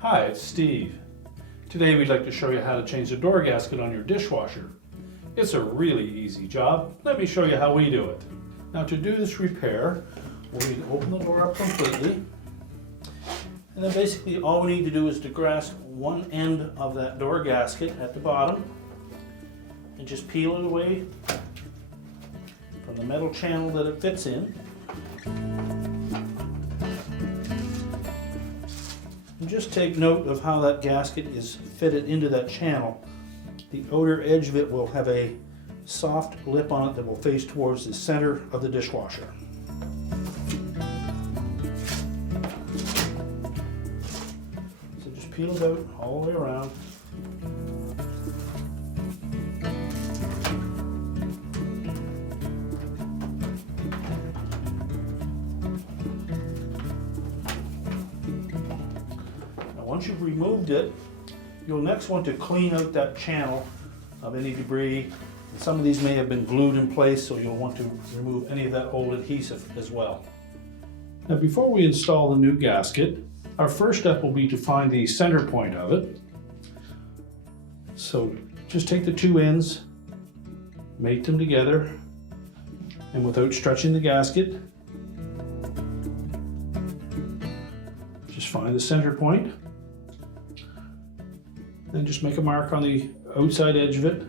Hi, it's Steve. Today we'd like to show you how to change the door gasket on your dishwasher. It's a really easy job. Let me show you how we do it. Now to do this repair, we'll need to open the door up completely. And then basically all we need to do is to grasp one end of that door gasket at the bottom and just peel it away from the metal channel that it fits in. And just take note of how that gasket is fitted into that channel. The outer edge of it will have a soft lip on it that will face towards the center of the dishwasher. So just peel it out all the way around. Once you've removed it, you'll next want to clean out that channel of any debris. Some of these may have been glued in place, so you'll want to remove any of that old adhesive as well. Now before we install the new gasket, our first step will be to find the center point of it. So just take the two ends, mate them together, and without stretching the gasket, just find the center point. Then just make a mark on the outside edge of it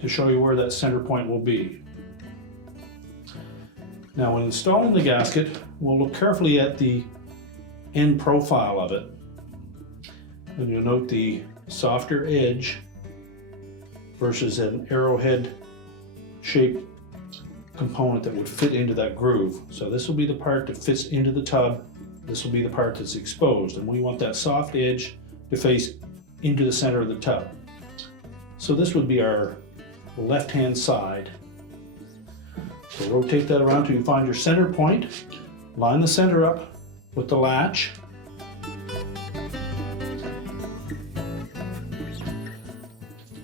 to show you where that center point will be. Now when installing the gasket, we'll look carefully at the end profile of it. And you'll note the softer edge versus an arrowhead shaped component that would fit into that groove. So this will be the part that fits into the tub. This will be the part that's exposed, and we want that soft edge to face into the center of the tub. So this would be our left-hand side. So rotate that around till you find your center point. Line the center up with the latch.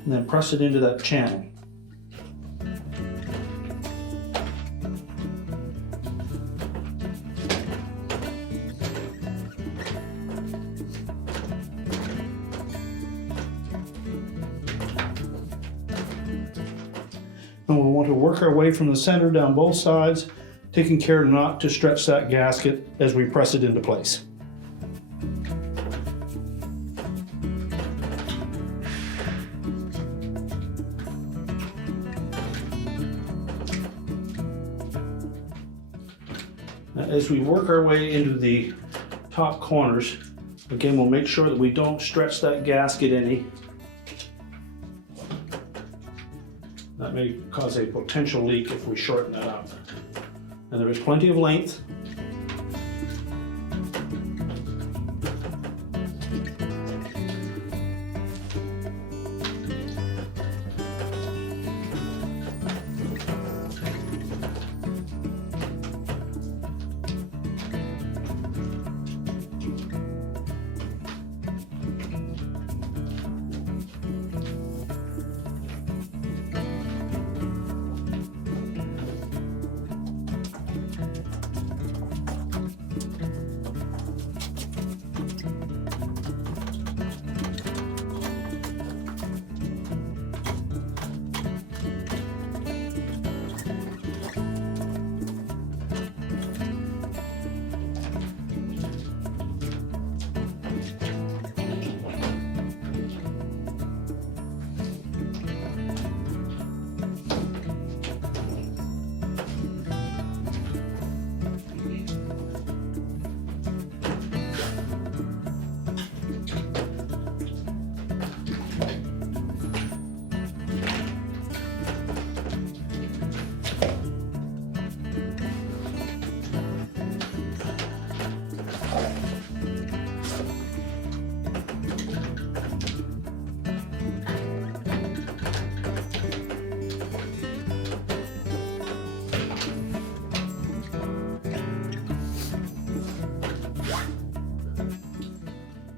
And then press it into that channel. And we'll want to work our way from the center down both sides, taking care not to stretch that gasket as we press it into place. Now, as we work our way into the top corners, again, we'll make sure that we don't stretch that gasket any. That may cause a potential leak if we shorten that up. And there is plenty of length.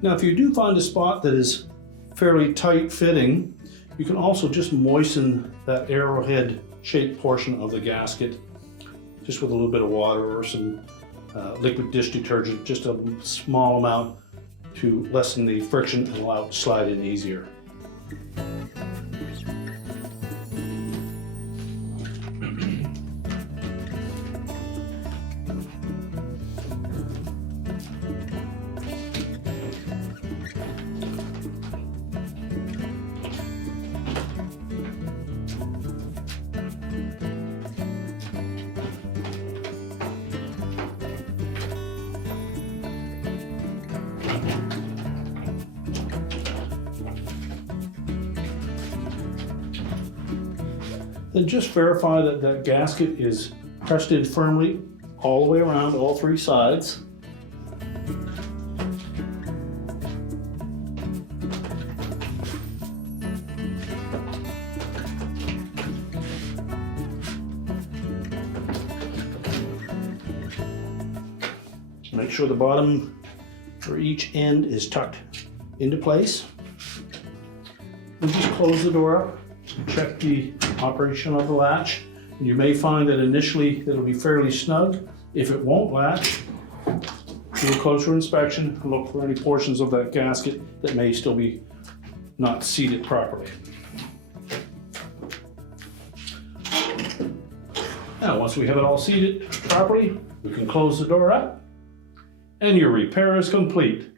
Now, if you do find a spot that is fairly tight fitting, you can also just moisten that arrowhead shaped portion of the gasket just with a little bit of water or some liquid dish detergent, just a small amount to lessen the friction and allow it to slide in easier. Then just verify that that gasket is pressed in firmly all the way around, all three sides. Make sure the bottom for each end is tucked into place. And just close the door up. Check the operation of the latch. You may find that initially it'll be fairly snug. If it won't latch, do a closer inspection and look for any portions of that gasket that may still be not seated properly. Now, once we have it all seated properly, we can close the door up and your repair is complete.